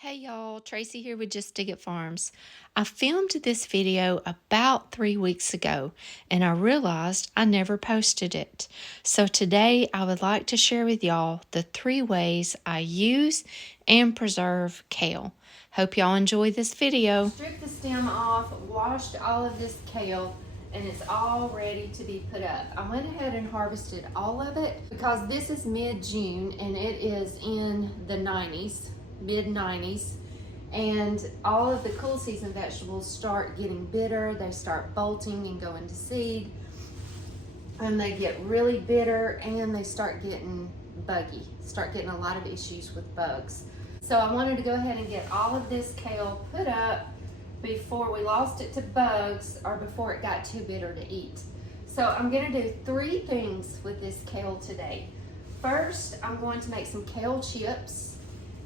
Hey y'all, Tracy here with Just Dig It Farms. I filmed this video about 3 weeks ago and I realized I never posted it. So today I would like to share with y'all the 3 ways I use and preserve kale. Hope y'all enjoy this video. Stripped the stem off, washed all of this kale, and it's all ready to be put up. I went ahead and harvested all of it because this is mid-June and it is in the 90s. Mid-90s, and all of the cool season vegetables start getting bitter. They start bolting and going to seed, and they get really bitter, and they start getting buggy, start getting a lot of issues with bugs. So I wanted to go ahead and get all of this kale put up before we lost it to bugs or before it got too bitter to eat. So I'm going to do 3 things with this kale today. First, I'm going to make some kale chips.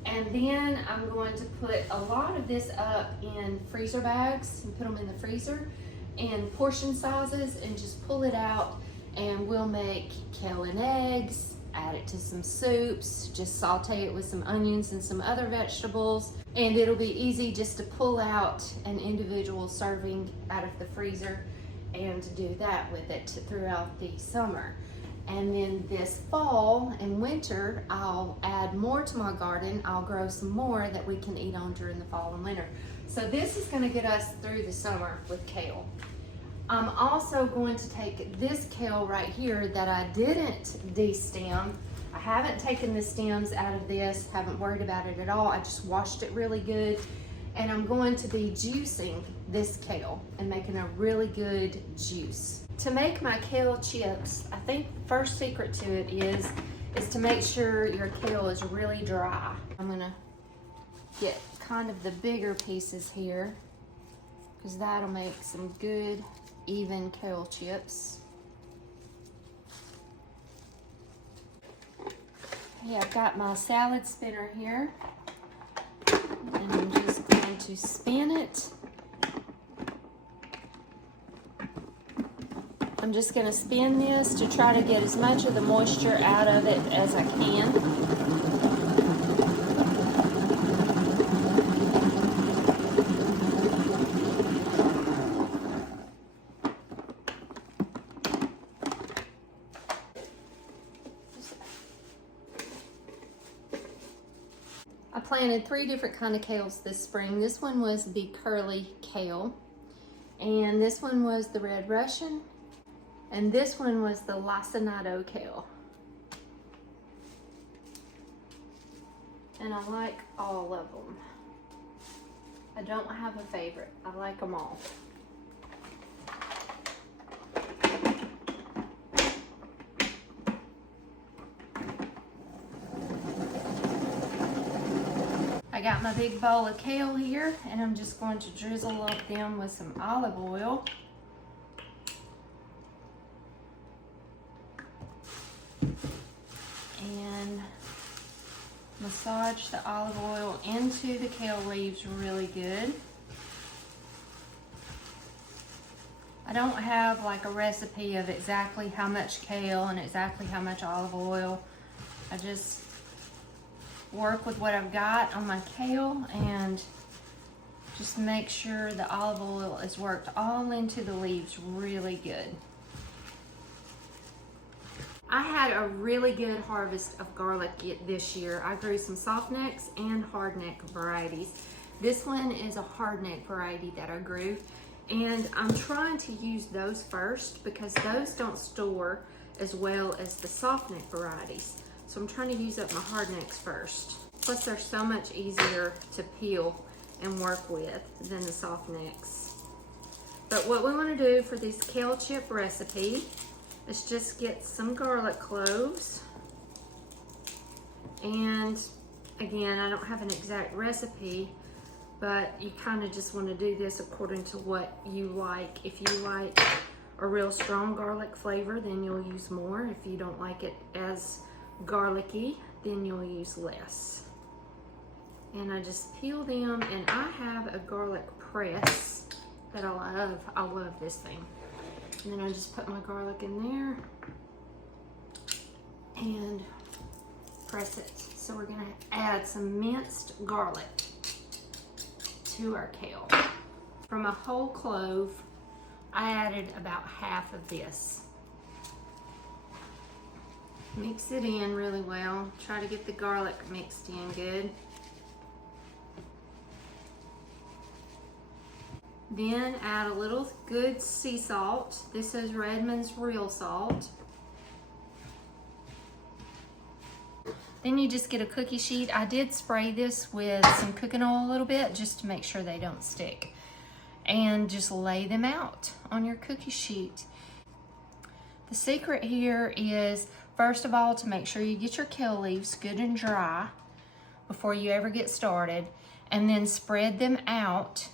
And then I'm going to put a lot of this up in freezer bags and put them in the freezer in portion sizes and just pull it out, and we'll make kale and eggs, add it to some soups, just saute it with some onions and some other vegetables, and it'll be easy just to pull out an individual serving out of the freezer and do that with it throughout the summer. And then this fall and winter, I'll add more to my garden. I'll grow some more that we can eat on during the fall and winter. So this is going to get us through the summer with kale. I'm also going to take this kale right here that I didn't de-stem. I haven't taken the stems out of this, haven't worried about it at all. I just washed it really good. And I'm going to be juicing this kale and making a really good juice. To make my kale chips, I think the first secret to it is to make sure your kale is really dry. I'm gonna get kind of the bigger pieces here because that'll make some good, even kale chips. Okay, I've got my salad spinner here, and I'm just going to spin it. I'm just going to spin this to try to get as much of the moisture out of it as I can. I planted 3 different kind of kales this spring. This one was the curly kale, and this one was the red Russian, and this one was the lacinato kale. And I like all of them. I don't have a favorite. I like them all. I got my big bowl of kale here, and I'm just going to drizzle up them with some olive oil. And massage the olive oil into the kale leaves really good. I don't have like a recipe of exactly how much kale and exactly how much olive oil. I just work with what I've got on my kale and just make sure the olive oil is worked all into the leaves really good. I had a really good harvest of garlic this year. I grew some soft necks and hard neck varieties. This one is a hard neck variety that I grew, and I'm trying to use those first because those don't store as well as the soft neck varieties. So I'm trying to use up my hard necks first. Plus they're so much easier to peel and work with than the soft necks. But what we want to do for this kale chip recipe, let's just get some garlic cloves. And again, I don't have an exact recipe, but you kind of just want to do this according to what you like. If you like a real strong garlic flavor, then you'll use more. If you don't like it as garlicky, then you'll use less. And I just peel them, and I have a garlic press that I love. I love this thing. And then I just put my garlic in there and press it. So we're gonna add some minced garlic. to our kale. From a whole clove, I added about half of this. Mix it in really well. Try to get the garlic mixed in good. Then add a little good sea salt. This is Redmond's real salt. Then you just get a cookie sheet. I did spray this with some cooking oil a little bit just to make sure they don't stick. And just lay them out on your cookie sheet. The secret here is, first of all, to make sure you get your kale leaves good and dry before you ever get started, and then spread them out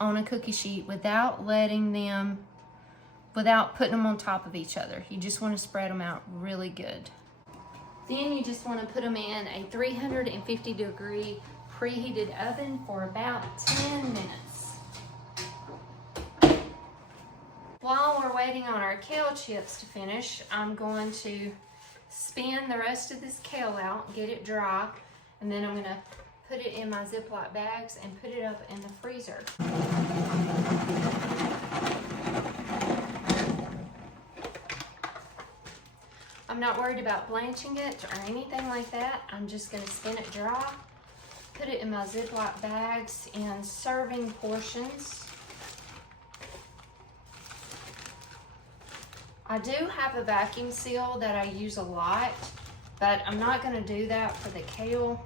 on a cookie sheet without putting them on top of each other. You just want to spread them out really good. Then you just want to put them in a 350-degree preheated oven for about 10 minutes. While we're waiting on our kale chips to finish, I'm going to spin the rest of this kale out, get it dry, and then I'm going to put it in my Ziploc bags and put it up in the freezer. I'm not worried about blanching it or anything like that. I'm just going to spin it dry, put it in my Ziploc bags in serving portions. I do have a vacuum seal that I use a lot, but I'm not going to do that for the kale.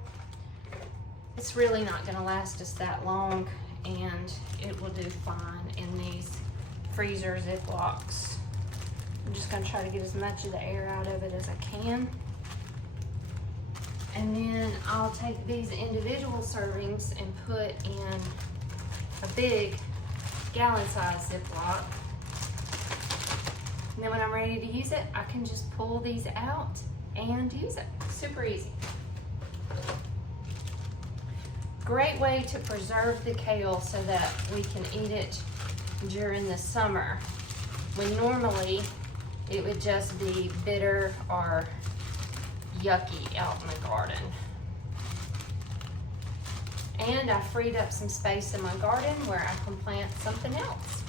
It's really not going to last us that long, and it will do fine in these freezer Ziplocs. I'm just going to try to get as much of the air out of it as I can. And then I'll take these individual servings and put in a big gallon-sized Ziploc. And then when I'm ready to use it, I can just pull these out and use it. Super easy. Great way to preserve the kale so that we can eat it during the summer, when normally it would just be bitter or yucky out in the garden. And I freed up some space in my garden where I can plant something else.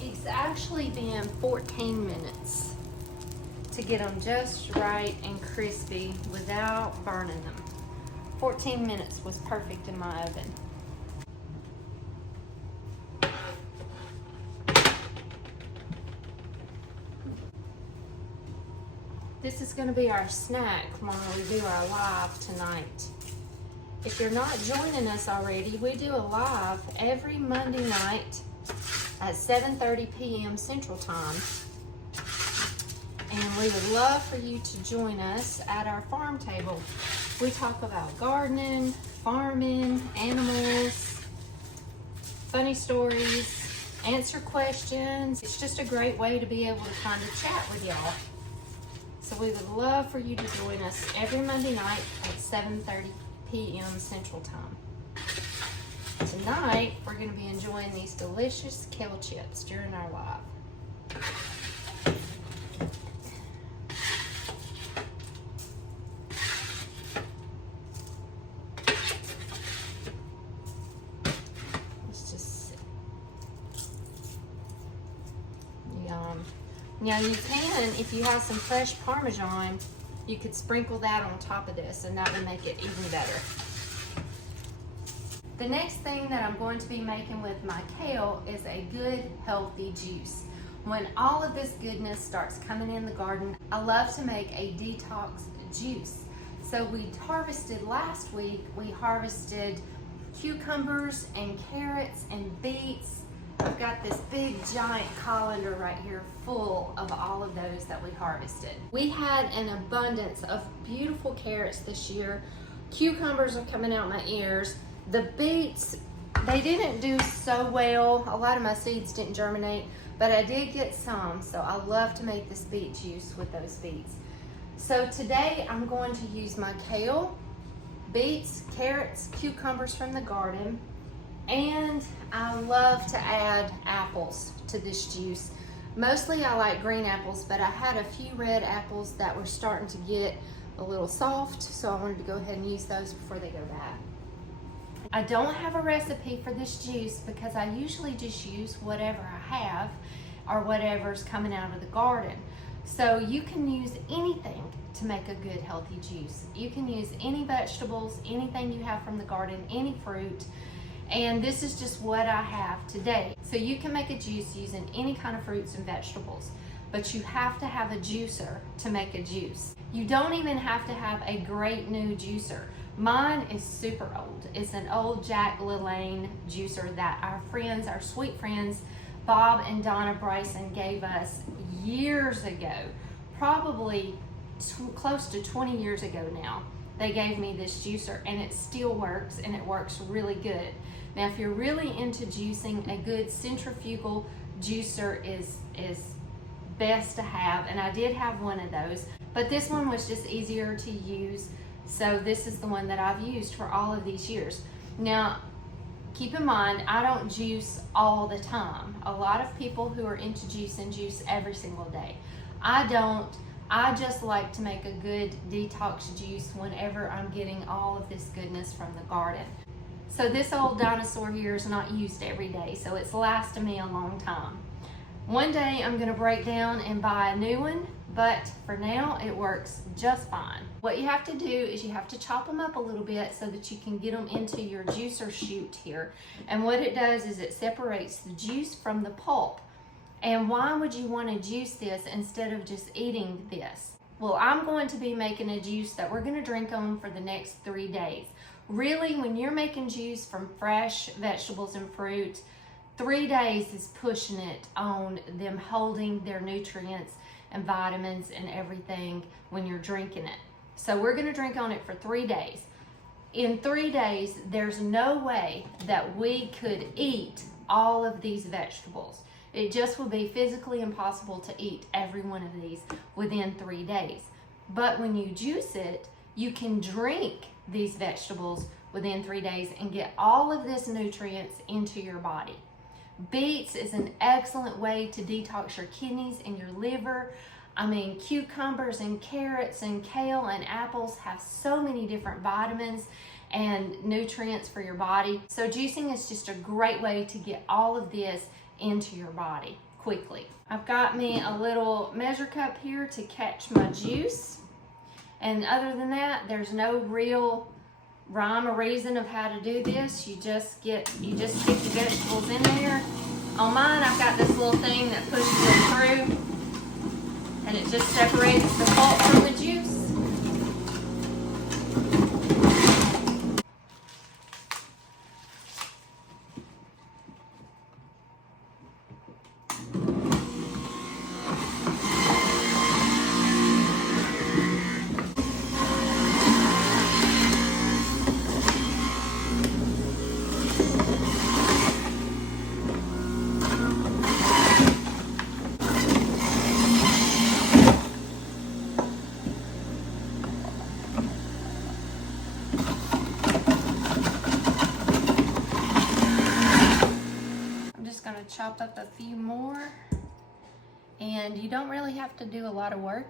It's actually been 14 minutes to get them just right and crispy without burning them. 14 minutes was perfect in my oven. This is going to be our snack when we do our live tonight. If you're not joining us already, we do a live every Monday night at 7:30 p.m. Central Time. And we would love for you to join us at our farm table. We talk about gardening, farming, animals, funny stories, answer questions. It's just a great way to be able to kind of chat with y'all. So we would love for you to join us every Monday night at 7:30 p.m. Central Time. Tonight, we're going to be enjoying these delicious kale chips during our live. Let's just see. Yum. Now you can, if you have some fresh Parmesan, you could sprinkle that on top of this and that would make it even better. The next thing that I'm going to be making with my kale is a good, healthy juice. When all of this goodness starts coming in the garden, I love to make a detox juice. So we harvested last week, we harvested cucumbers and carrots and beets. I've got this big giant colander right here full of all of those that we harvested. We had an abundance of beautiful carrots this year. Cucumbers are coming out my ears. The beets, they didn't do so well. A lot of my seeds didn't germinate, but I did get some, so I love to make this beet juice with those beets. So today I'm going to use my kale, beets, carrots, cucumbers from the garden, and I love to add apples to this juice. Mostly I like green apples, but I had a few red apples that were starting to get a little soft, so I wanted to go ahead and use those before they go bad. I don't have a recipe for this juice because I usually just use whatever I have or whatever's coming out of the garden. So you can use anything to make a good healthy juice. You can use any vegetables, anything you have from the garden, any fruit, and this is just what I have today. So you can make a juice using any kind of fruits and vegetables, but you have to have a juicer to make a juice. You don't even have to have a great new juicer. Mine is super old. It's an old Jack LaLanne juicer that our friends, our sweet friends, Bob and Donna Bryson gave us years ago, probably close to 20 years ago now. They gave me this juicer and it still works, and it works really good. Now, if you're really into juicing, a good centrifugal juicer is best to have, and I did have one of those, but this one was just easier to use. So this is the one that I've used for all of these years. Now, keep in mind, I don't juice all the time. A lot of people who are into juicing juice every single day. I don't. I just like to make a good detox juice whenever I'm getting all of this goodness from the garden. So this old dinosaur here is not used every day, so it's lasted me a long time. One day I'm going to break down and buy a new one, but for now it works just fine. What you have to do is you have to chop them up a little bit so that you can get them into your juicer chute here. And what it does is it separates the juice from the pulp. And why would you want to juice this instead of just eating this? Well, I'm going to be making a juice that we're going to drink on for the next 3 days. Really, when you're making juice from fresh vegetables and fruit, 3 days is pushing it on them holding their nutrients and vitamins and everything when you're drinking it. So we're going to drink on it for 3 days. In 3 days, there's no way that we could eat all of these vegetables. It just would be physically impossible to eat every one of these within 3 days. But when you juice it, you can drink these vegetables within 3 days and get all of this nutrients into your body. Beets is an excellent way to detox your kidneys and your liver. I mean, cucumbers and carrots and kale and apples have so many different vitamins and nutrients for your body. So juicing is just a great way to get all of this into your body quickly. I've got me a little measure cup here to catch my juice. And other than that, there's no real rhyme or reason of how to do this. You just stick the vegetables in there. On mine, I've got this little thing that pushes it through, and it just separates the pulp from the juice. Chop up a few more, and you don't really have to do a lot of work.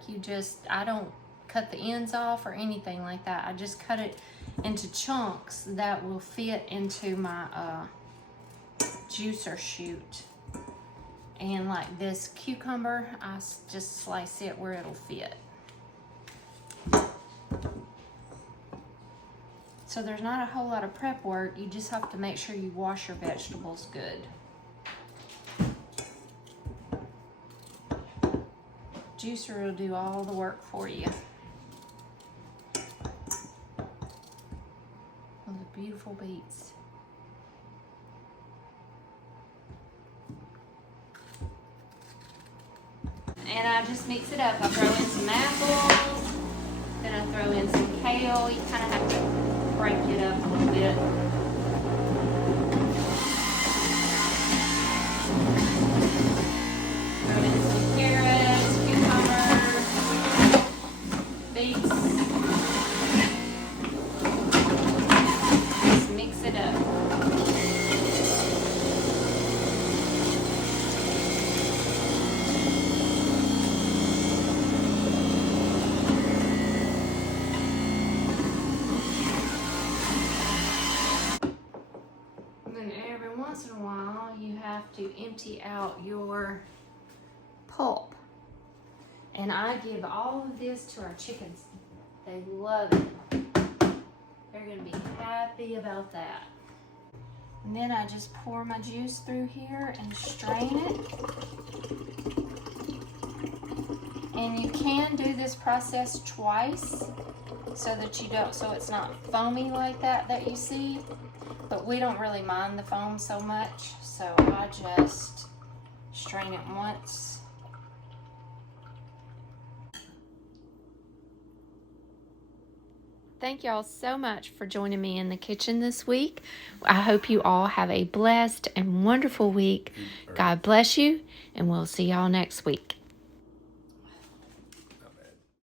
I don't cut the ends off or anything like that. I just cut it into chunks that will fit into my juicer chute. And like this cucumber, I just slice it where it'll fit. So there's not a whole lot of prep work. You just have to make sure you wash your vegetables good. Juicer will do all the work for you. Those are beautiful beets. And I just mix it up. I throw in some apples, then I throw in some kale. You kind of have to break it up a little bit. Throw in some carrots, cucumbers, beets. once in a while you have to empty out your pulp. And I give all of this to our chickens. They love it. They're gonna be happy about that. And then I just pour my juice through here and strain it. And you can do this process twice so that you don't, so it's not foamy like that you see. But we don't really mind the foam so much, so I just strain it once. Thank y'all so much for joining me in the kitchen this week. I hope you all have a blessed and wonderful week. God bless you, and we'll see y'all next week.